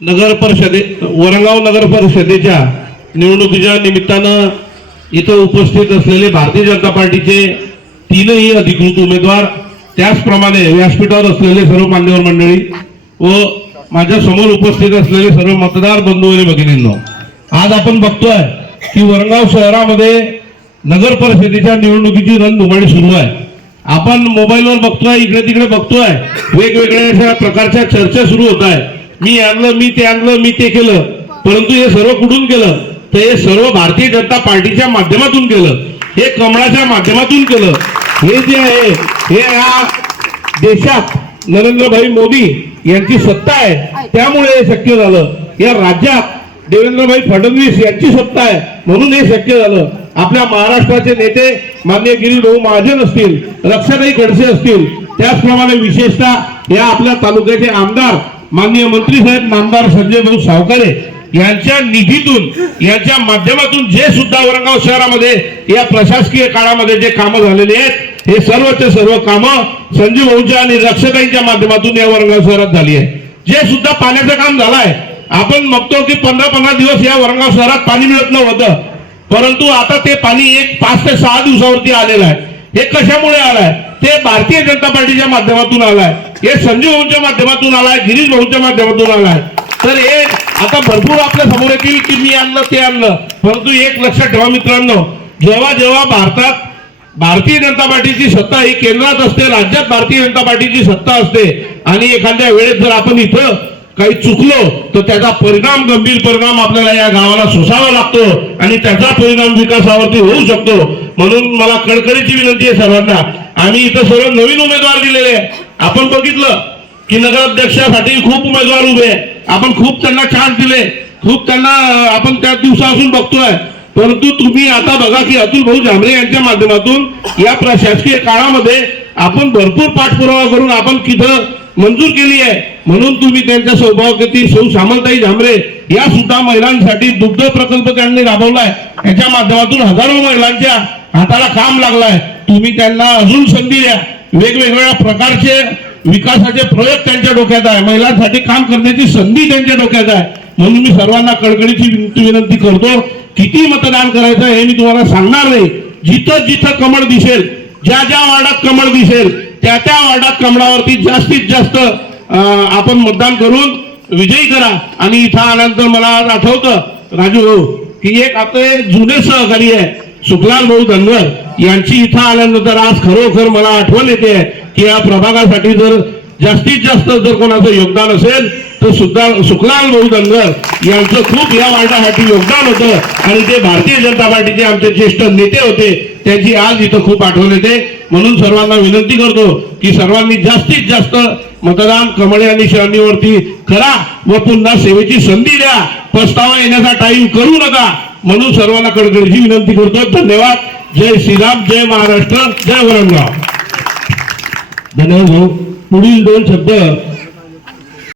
नगर परिषदे वरंगाव नगर परिषदेच्या निवडणुकीच्या निमित्तानं इथं उपस्थित असलेले भारतीय जनता पार्टीचे तीनही अधिकृत उमेदवार त्याचप्रमाणे व्यासपीठावर असलेले सर्व मान्यवर मंडळी व माझ्यासमोर उपस्थित असलेले सर्व मतदार बंधू आणि भगिनींनो आज आपण बघतोय की वरंगाव शहरामध्ये नगर परिषदेच्या निवडणुकीची रणधुमाळी सुरू आहे. आपण मोबाईलवर बघतोय इकडे तिकडे बघतोय वेगवेगळ्या अशा प्रकारच्या चर्चा सुरू होत आहे मी आणलं मी ते आणलं मी ते केलं. परंतु हे सर्व कुठून केलं? तर हे सर्व भारतीय जनता पार्टीच्या माध्यमातून केलं. हे कमळाच्या माध्यमातून केलं. हे जे आहे हे या देशात नरेंद्रभाई मोदी यांची सत्ता आहे त्यामुळे हे शक्य झालं. या राज्यात देवेंद्रभाई फडणवीस यांची सत्ता आहे म्हणून हे शक्य झालं. आपल्या महाराष्ट्राचे नेते मान्य गिरीभाऊ महाजन असतील रक्षाताई खडसे असतील त्याचप्रमाणे विशेषतः या आपल्या तालुक्याचे आमदार माननीय मंत्री साहेब नामदार संजय भाऊ सावकारे यांच्या निधीतून यांच्या माध्यमातून जे सुद्धा औरंगाबाद शहरामध्ये या प्रशासकीय काळामध्ये जे कामं झालेले आहेत हे सर्व ते सर्व कामं संजीव भाऊच्या आणि रक्षकांच्या माध्यमातून या औरंगाबाद शहरात झाली आहे जे सुद्धा पाण्याचं काम झालं आहे आपण बघतो की पंधरा पंधरा दिवस या औरंगाबाद शहरात पाणी मिळत नव्हतं. परंतु आता ते पाणी एक पाच ते सहा दिवसावरती आलेलं आहे. हे कशामुळे आलंय? ते भारतीय जनता पार्टीच्या माध्यमातून आलाय. हे संजीव भाऊंच्या माध्यमातून आलाय गिरीश भाऊंच्या माध्यमातून आलाय. तर हे आता भरपूर आपल्यासमोर येतील की मी आणलं ते आणलं. परंतु एक लक्षात ठेवा मित्रांनो. जेव्हा जेव्हा भारतात भारतीय जनता पार्टीची सत्ता ही केंद्रात असते राज्यात भारतीय जनता पार्टीची सत्ता असते आणि एखाद्या वेळेस जर आपण इथं काही चुकलो तर त्याचा परिणाम गंभीर परिणाम आपल्याला या गावाला सोसावा लागतो आणि त्याचा परिणाम विकासावरती होऊ शकतो. म्हणून मला कडकडीची विनंती आहे सर्वांना. आम्ही इथं सर्व नवीन उमेदवार दिलेले आहे आपण बघितलं की नगराध्यक्षासाठी खूप उमेदवार उभे आपण खूप त्यांना चान्स दिले. खूप त्यांना आपण त्या दिवसापासून बघतोय. परंतु तुम्ही आता बघा की अतुल भाऊ झांबरे यांच्या माध्यमातून या प्रशासकीय काळामध्ये आपण भरपूर पाठपुरावा करून आपण तिथं मंजूर केली आहे. म्हणून तुम्ही त्यांच्या सौभाग्यवती सौ श्यामलताई झांबरे या सुद्धा महिलांसाठी दुग्ध प्रकल्प त्यांनी राबवलाय. याच्या माध्यमातून हजारो महिलांच्या हाताला काम लागलाय. तुम्ही त्यांना अजून संधी द्या. वेगवेगळ्या प्रकारचे विकासाचे प्रयोग त्यांच्या डोक्यात आहे. महिलांसाठी काम करण्याची संधी त्यांच्या डोक्यात आहे. म्हणून मी सर्वांना कडकडीची विनंती करतो किती मतदान करायचं हे मी तुम्हाला सांगणार नाही. जिथं जिथं कमळ दिसेल ज्या ज्या वार्डात कमळ दिसेल त्या त्या वार्डात कमळावरती जास्तीत जास्त आपण मतदान करून विजयी करा. आणि इथं आल्यानंतर मला आज आठवतं राजू भाऊ की एक आपले जुने सहकारी आहे. सुखलाल भाऊ धनगर यांची इथं आल्यानंतर आज खरोखर मला आठवण येते की या प्रभागासाठी जर जास्तीत जास्त जर कोणाचं योगदान असेल तर सुद्धा सुखलाल भाऊ धनगर यांचं खूप या वार्डासाठी योगदान होतं. आणि ते भारतीय जनता पार्टीचे आमचे ज्येष्ठ नेते होते त्याची आज इथं खूप आठवण येते. म्हणून सर्वांना विनंती करतो की सर्वांनी जास्तीत जास्त मतदान कमळे आणि शरणीवरती करा व पुन्हा सेवेची संधी द्या. पस्तावा येण्याचा टाइम करू नका. म्हणून सर्वांना कडकडीची विनंती करतो. धन्यवाद. जय श्रीराम जय महाराष्ट्र जय वरणगाव धन्यवाद भाऊ. पुढील दोन शब्द